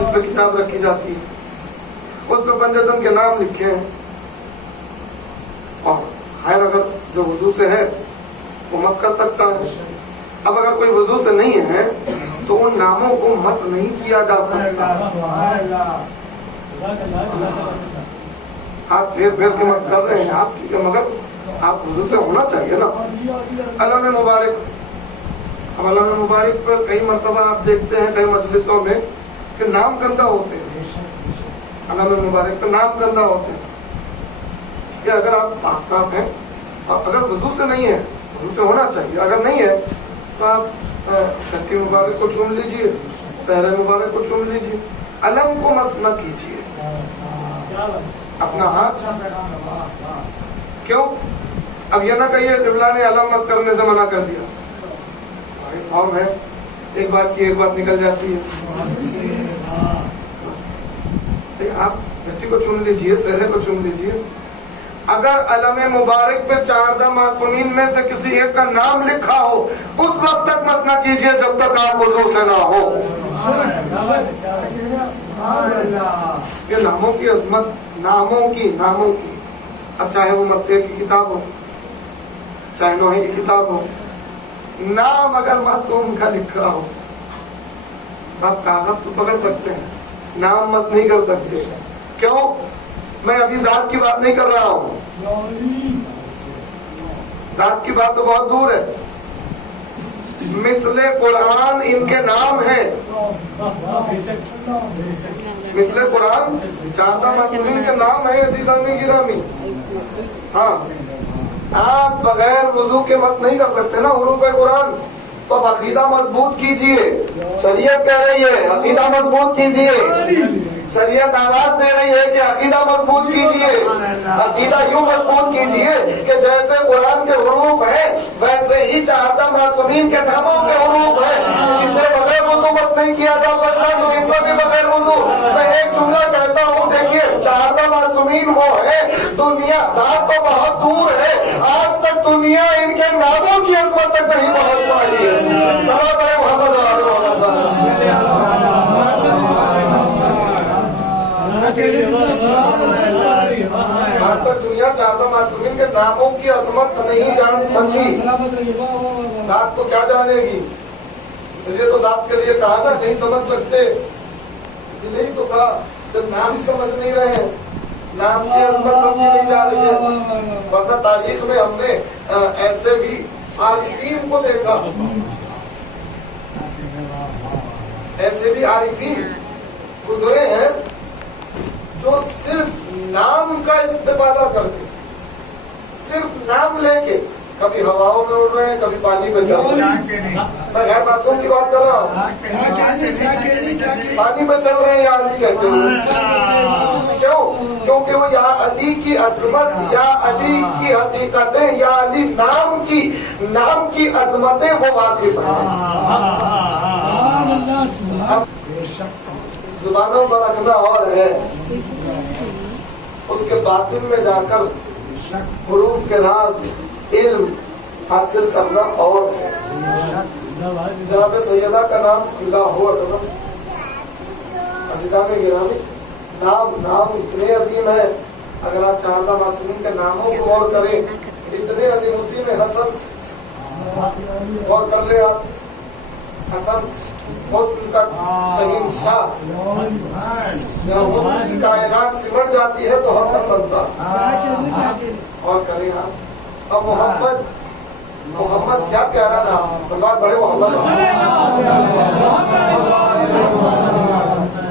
اس پہ کتاب رکھی جاتی ہے، اس پہ پنجتن کے نام لکھے ہیں، اور خیر اگر جو وضو سے ہے وہ مس کر سکتا ہے۔ اب اگر کوئی وضو سے نہیں ہے تو ان ناموں کو مس نہیں کیا جا سکتا، آپ پھر کے مس کر رہے ہیں آپ کی، مگر آپ وضو سے ہونا چاہیے نا۔ علم مبارک، اب علم مبارک پر کئی مرتبہ آپ دیکھتے ہیں کئی مجلسوں میں کہ نام گندہ ہوتے ہیں، علم مبارک پر نام گندہ ہوتے ہیں، کہ اگر آپ پاک صاف ہیں، اگر وضو سے نہیں ہے، وضو سے ہونا چاہیے، اگر نہیں ہے تو آپ شکی مبارک کو چوم لیجئے، سہر مبارک کو چوم لیجئے، علم کو مس نہ کیجئے اپنا ہاتھ۔ کیوں؟ اب یہ نہ کہیے قبلہ نے علم مس کرنے سے منع کر دیا، قوم ہے ایک بات کی ایک بات نکل جاتی ہے۔ آپ شکی کو چن لیجئے، سہرے کو چن لیجئے۔ اگر علم مبارک پہ 14 معصومین میں سے کسی ایک کا نام لکھا ہو، اس وقت تک مس نہ کیجئے جب تک آپ وضو سے نہ ہو۔ یہ ناموں کی عظمت، ناموں کی اب چاہے وہ مرثیہ کی کتاب ہو، چاہے نوحی کی کتاب ہو، نام اگر معصوم کا لکھا ہو، آپ کاغذ تو پکڑ سکتے ہیں، نام مس نہیں کر سکتے۔ کیوں؟ میں ابھی ذات کی بات نہیں کر رہا ہوں، ذات کی بات تو بہت دور ہے۔ مثل قرآن ان کے نام ہیں، مثل قرآن 14 معصومین کے نام ہے عزیزان گرامی۔ ہاں، آپ بغیر وضو کے مس نہیں کر سکتے نا حروف قرآن، تو اب عقیدہ مضبوط کیجئے، شریعت کہہ رہی ہے عقیدہ مضبوط کیجئے، شریعت آواز دے رہی ہے کہ عقیدہ مضبوط کیجئے، عقیدہ یوں مضبوط کیجئے کہ جیسے قرآن کے حروف ہیں ویسے ہی 14 معصومین کے ناموں کے حروف ہیں، اسے بغیر وضو مس نہیں کیا جا سکتا، تو ان کو بھی بغیر وضو۔ میں ایک جملہ کہتا ہوں، دیکھیے 14 معصومین وہ ہے، دنیا ذات تو بہت دور ہے، آج تک دنیا ان کے ناموں کی عظمت تک نہیں پہنچ پائی ہے۔ صلوات محمد آج تک دنیا 14 معصومین کے ناموں کی عظمت نہیں جان سکی، ذات کو کیا جانے گی؟ اس لیے تو ذات کے لیے کہا نا نہیں سمجھ سکتے، اسی لیے تو کہا جب نام ہی سمجھ نہیں رہے ہیں، نام کی عظمت سمجھی نہیں جا رہی ہے۔ ورنہ تاریخ میں ہم نے ایسے بھی عارفین کو دیکھا، ایسے بھی عارفین گزرے ہیں جو صرف نام کا استفادہ کر کے، صرف نام لے کے کبھی ہواؤں میں اڑ رہے ہیں، کبھی پانی پہ چل رہے ہیں۔ میں غیر معصوم کی بات کر رہا ہوں، پانی پہ چل رہے ہیں یا علی کہتے ہیں۔ کیوں؟ کیونکہ وہ یا علی کی عظمت، یا علی کی حقیقتیں، یا علی نام کی عظمتیں وہ واقف ہیں۔ زبانوں پر رکھنا اور ہے، اس کے باطن میں جا کر حروف کے راز علم حاصل کرنا اور ہے۔ جناب سیدہ کا نام لاہور، عزیزان گرامی، نام اتنے عظیم ہے، اگر آپ 14 معصومین کے ناموں کو غور کریں اتنے عظیم، اسی میں حسن غور کر لیں آپ، حسن حسن کا شہنشاہ، جب حسن کی کائنات سمٹ جاتی ہے تو حسن بنتا۔ اور کریں آپ، اب محمد کیا پیارا نام، سلوات بڑے محمد۔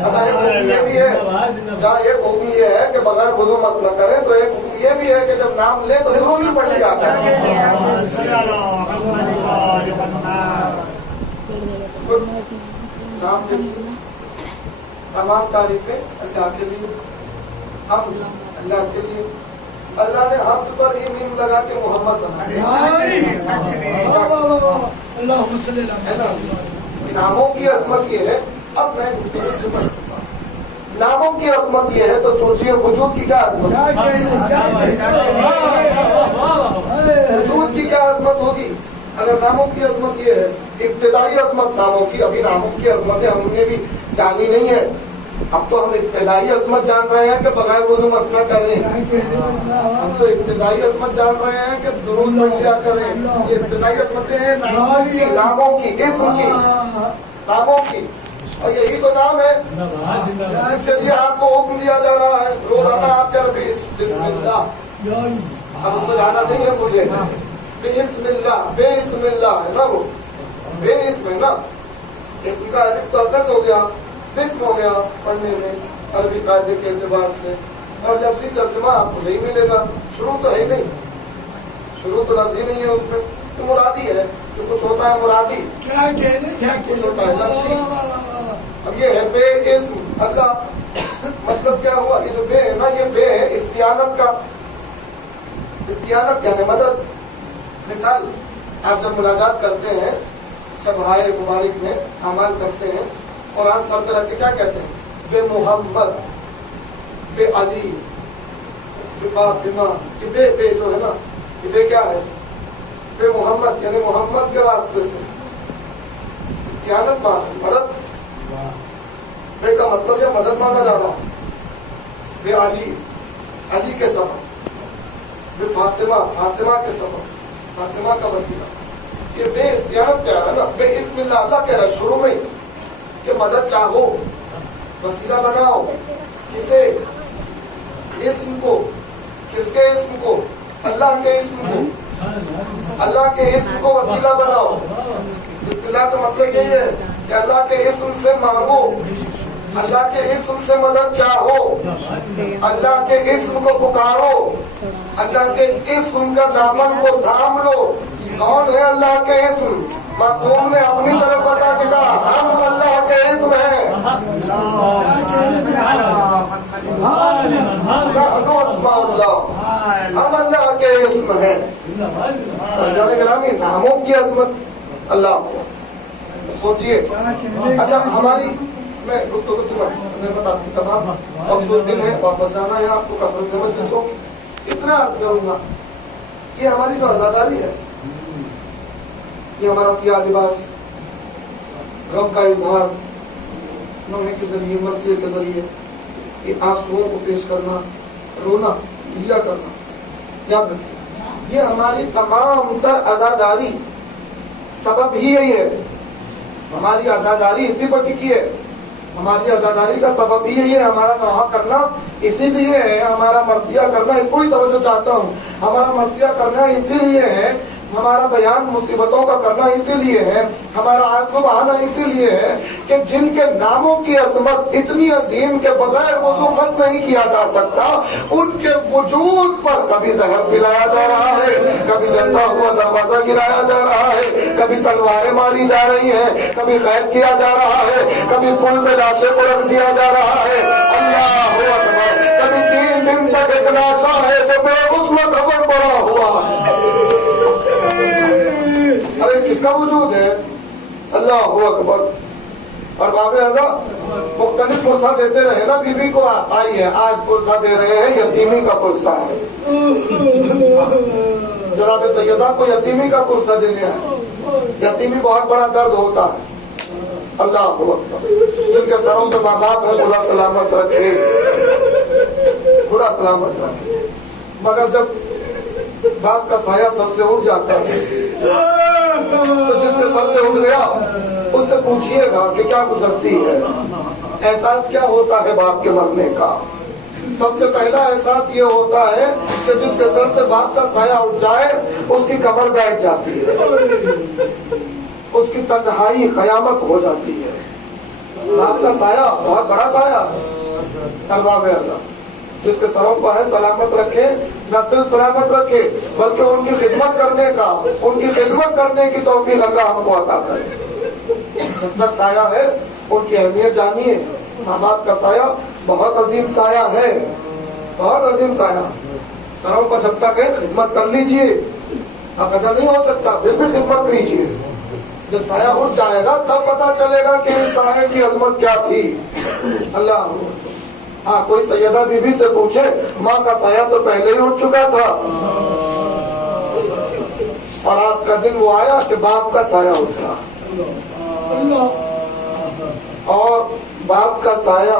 اچھا ایک حکم یہ بھی ہے، جہاں ایک حکم یہ ہے کہ بغیر وضو مس نہ کریں، تو ایک حکم یہ بھی ہے کہ جب نام لیں تو ضرور ہی پڑھ لیا کریں۔ نام تمام تعریفیں اللہ کے لیے، ہم اللہ کے لیے، اللہ نے حمد پر ہی میم لگا کے محمد بنایا۔ ناموں کی عظمت یہ ہے، اب میں گفتگو سے پڑھ چکا ہوں، ناموں کی عظمت یہ ہے تو سوچئے وجود کی کیا عظمت، وجود کی کیا عظمت ہوگی اگر ناموں کی عظمت یہ ہے۔ ابتدائی عظمت ناموں کی، ابھی ناموں کی عظمتیں ہم نے بھی جانی نہیں ہے، اب تو ہم ابتدائی عظمت جان رہے ہیں کہ بغیر وضو مسئلہ کریں. ہم تو ابتدائی عظمت جان رہے ہیں کہ درود پڑھ لیا کریں. یہ ابتدائی عظمتیں ہیں ناموں کی اسم کی ناموں کی، اور یہی تو نام ہے جس کے لیے آپ کو حکم دیا جا رہا ہے روزانہ آپ کر بھی بسم اللہ. اب اس کو جانا نہیں ہے مجھے. بسم اللہ، بسم اللہ ہے نا، وہ بے اسم ہے نا. اسم کا الف تو عکس ہو گیا، بسم ہو گیا پڑھنے میں عربی قاعدے کے اعتبار سے. اور لفظی ترجمہ آپ کو نہیں ملے گا، شروع تو ہے نہیں، شروع تو لفظ ہی نہیں ہے اس میں. تو مرادی ہے، جو کچھ ہوتا ہے مرادی، کچھ ہوتا ہے لفظی. اب یہ ہے بے اسم اللہ. مطلب کیا ہوا؟ یہ جو بے ہے نا، یہ بے ہے استعانت کا. استعانت یعنی مدد. مثال آپ جب مناجات کرتے ہیں شبہائے مبارک میں اعمال کرتے ہیں، قرآن سر پہ رکھ کے کیا کہتے ہیں؟ بے محمد، بے علی، بے فاطمہ. یہ بے جو ہے نا، یہ بے کیا ہے؟ بے محمد یعنی محمد کے واسطے سے. استعانت مدد. بے کا مطلب ہے مدد مانگا جا رہا. بے علی، علی کے سبب. بے فاطمہ، فاطمہ کے سبب، فاطمہ کا وسیلہ. یہ بے استعانت کیا ہے نا، بے اسم اللہ. اللہ کہہ رہا ہے شروع میں کہ مدد چاہو، وسیلہ بناؤ. کسے؟ اسم کو. کس کے اسم کو؟ اللہ کے اسم کو. اللہ کے اسم کو وسیلہ بناؤ. بسم اللہ کا مطلب یہی ہے کہ اللہ کے اسم سے مانگو، اللہ کے اسم سے مدد چاہو، اللہ کے اسم کو پکارو، اللہ کے اسم کا دامن کو تھام لو. کون ہے اللہ کے اسم؟ معصوم نے اپنی طرف بتا کے کہا ہم اللہ کے اسم ہیں. ہم اللہ کے اسم ہیں. جانے گرامی ناموں کی عظمت اللہ کو سوچئے. اچھا ہماری میں گفتگو سے تمام افسوس دن ہے، واپس جانا ہے آپ کو کثرت مجلس ہو. اتنا عرض کروں گا، یہ ہماری جو آزاداری ہے، یہ ہمارا سیاہ لباس، غم کا اظہار نوحے کے ذریعے، مرثیے کے ذریعے، یہ آنسوؤں کو پیش کرنا، رونا لیا کرنا، یاد رکھیں یہ ہماری تمام تر عزاداری سبب ہی یہی ہے. ہماری عزاداری اسی پر ٹکی ہے. ہماری عزاداری کا سبب ہی یہی ہے. ہمارا نوحہ کرنا اسی لیے ہے، ہمارا مرثیہ کرنا، پوری توجہ چاہتا ہوں، ہمارا مرثیہ کرنا اسی لیے ہے، ہمارا بیان مصیبتوں کا کرنا اسی لیے ہے، ہمارا آنسو بہانا اسی لیے ہے کہ جن کے ناموں کی عظمت اتنی عظیم کے بغیر وضو مس نہیں کیا جا سکتا، ان کے وجود پر کبھی زہر پلایا جا رہا ہے، کبھی جلتا ہوا دروازہ گرایا جا رہا ہے، کبھی تلواریں ماری جا رہی ہیں، کبھی قید کیا جا رہا ہے، کبھی پل پہ لاشیں کو رکھ دیا جا رہا ہے. اللہ اکبر. کبھی 3 دن تک ایک لاشا ہے جو بے عصم خبر پڑا ہوا. ارے کس کا وجود ہے؟ اللہ اکبر. اور باب اعظم مختلف پرسہ دیتے رہے نا بی بی کو. آئی ہے آج پرسہ دے رہے ہیں، یتیمی کا پرسہ ہے. جناب سیدہ کو یتیمی کا پرسہ دینے ہے. یتیمی بہت بڑا درد ہوتا ہے. اللہ اکبر. جن کے سروں پہ ماں باپ ہے خدا سلامت رکھے، خدا سلامت رکھے. مگر جب باپ کا سایہ سر سے اٹھ جاتا ہے تو جس کے سر سے اٹھ گیا اس سے پوچھئے گا کہ کیا گزرتی ہے، احساس کیا ہوتا ہے باپ کے مرنے کا. سب سے پہلا احساس یہ ہوتا ہے کہ جس کے سر سے باپ کا سایہ اٹھ جائے اس کی کمر بیٹھ جاتی ہے، اس کی تنہائی قیامت ہو جاتی ہے. باپ کا سایہ بہت بڑا سایہ ارباب اللہ. جس کے سروں کو ہے سلامت رکھے، نہ صرف سلامت رکھے بلکہ ان کی خدمت کرنے کا، ان کی خدمت کرنے کی توفیق اللہ ہم کو عطا کرے. جب تک سایہ ہے ان کی اہمیت جانیے. ماں باپ کا سایہ بہت عظیم سایہ ہے، بہت عظیم سایہ. سروں پر جب تک ہے خدمت کر لیجئے. اگر نہیں ہو سکتا پھر بھی خدمت کیجئے. جب سایہ اٹھ جائے گا تب پتا چلے گا کہ اس سایہ کی عظمت کیا تھی. اللہ. ہاں کوئی سیدہ بی بی سے پوچھے ماں کا سایہ تو پہلے ہی اٹھ چکا تھا، اور آج کا دن وہ آیا کہ باپ کا سایہ اٹھا. اور باپ کا سایہ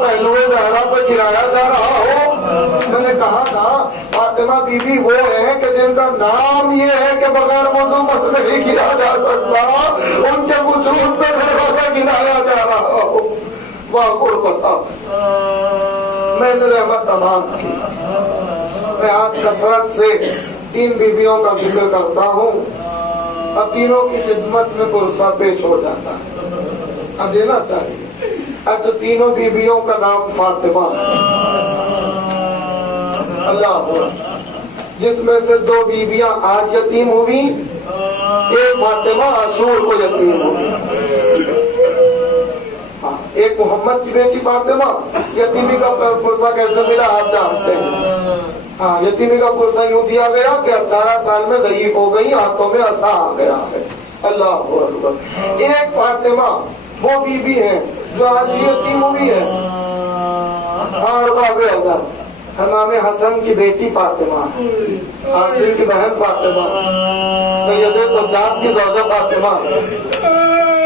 پہلو زہرا پہ گرایا جا رہا ہو؟ میں نے کہا تھا فاطمہ بی بی وہ ہیں کہ جن کا نام یہ ہے کہ بغیر وضو مس نہیں کیا جا سکتا، ان کے وجود پہ دروازہ گرایا جا رہا ہو۔ واہ قربتا میں نے رحمت تمام کی۔ میں آج کثرت سے 3 بیویوں کا ذکر کرتا ہوں اور تینوں کی خدمت میں پرسہ پیش ہو جاتا ہے، اب دینا چاہیے۔ اب تو تینوں بیویوں کا نام فاطمہ، اللہ، جس میں سے 2 بیویاں آج یتیم ہوئی، ایک فاطمہ عاشور کو یتیم ہوئی، ایک محمد کی بیٹی فاطمہ۔ یتیمی کا پرسہ کیسے ملا آپ جانتے ہیں؟ ہاں، یتیمی کا پرسہ یوں دیا گیا کہ 18 سال میں ضعیف ہو گئی، ہاتھوں میں عصا آ گیا ہے، اللہ اکبر۔ ایک فاطمہ وہ بی بی ہیں جو آج یتیم ہوئی ہے، امام حسن کی بیٹی فاطمہ، عاصم کی بہن فاطمہ، سید سجاد کی زوجہ فاطمہ،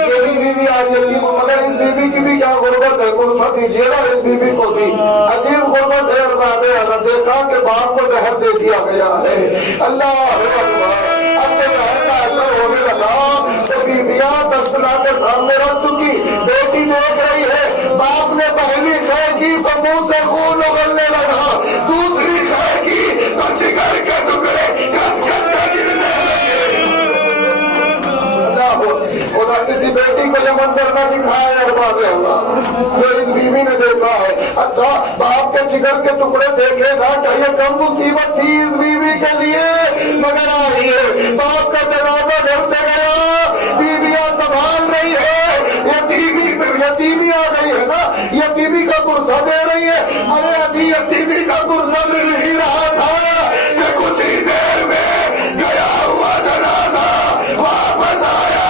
یہ بھی بی بی آج یتیم ہو، مگر اس بی بی کی بھی کیا غربت ہے، پرسہ دیجیے گا اس بی بی کو بھی۔ عجیب غربت ہے، ارباب دیکھا کہ باپ کو زہر دے دیا گیا ہے، اللہ اکبر۔ اب سے زہر کا اثر ہونے لگا تو بیویاں دستلا کے سامنے رکھ چکی، بیٹی دیکھ رہی ہے، باپ نے پہلی خیر کی تو منہ سے خون اگلنے لگا، دوسری خیر کی تو جگر کے ٹکڑے کٹ کٹ کے گرنے لگے۔ اللہ خدا کسی بیٹی کو یہ منظر نہ دکھائے ارباب اللہ جو اس بیوی نے دیکھا ہے۔ اچھا باپ کے جگر کے ٹکڑے دیکھے گا، کیا یہ کم مصیبت تھی اس بیوی کے لیے؟ مگر آئیے باپ کا جنازہ گھر سے گیا، بیویاں سنبھال رہی ہے، یتیمی آ گئی ہے نا، یتیمی کا پرسہ دے رہی ہے۔ ارے ابھی یتیمی کا پرسہ مل نہیں رہا تھا کہ کچھ ہی دیر میں گیا ہوا جنازہ واپس آیا،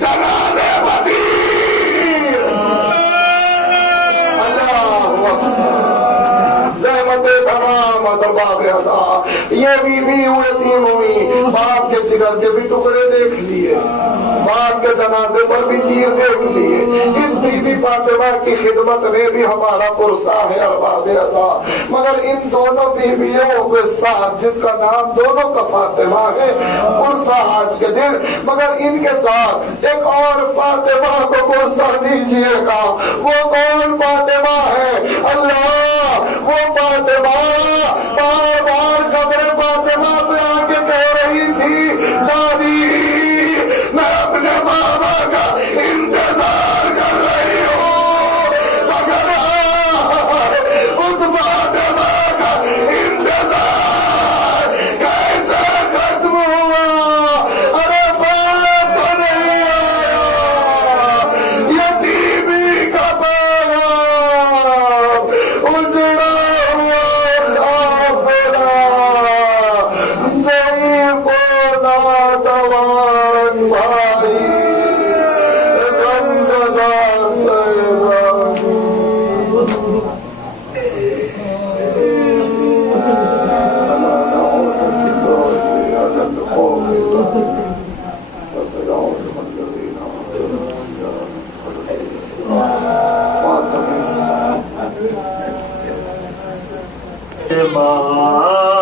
جنازے بدیر۔ اللہ زحمت تمام ارباب ادا، یہ بیوی یتیم ہوئی، باپ کے جگر کے بھی ٹکڑے دیکھ لیے، باپ کے جنازے پر بھی تیر دیکھ لیے۔ اس بی بی فاطمہ کی خدمت میں بھی ہمارا پرسہ ہے ارباب ادا، مگر ان دونوں بیویوں کے ساتھ جس کا نام دونوں کا فاطمہ ہے، پرسہ آج کے دن، مگر ان کے ساتھ ایک اور فاطمہ کو پرسہ دیجیے گا۔ وہ کون فاطمہ ہے؟ اللہ، وہ فاطمہ بار بار قبر فاطمہ پہ آ کے کہہ رہی تھی، دادی میں اپنے بابا کا انتظار کر رہی ہوں، مگر اس فاطمہ کا انتظار کیسے ختم ہوا؟ ارے بات تو نہیں آیا، یتیمی کا پیغام اجڑا ہوا قافلہ، ضعیف و ناتوان بھائی، غمزدہ سیدانی۔ ماں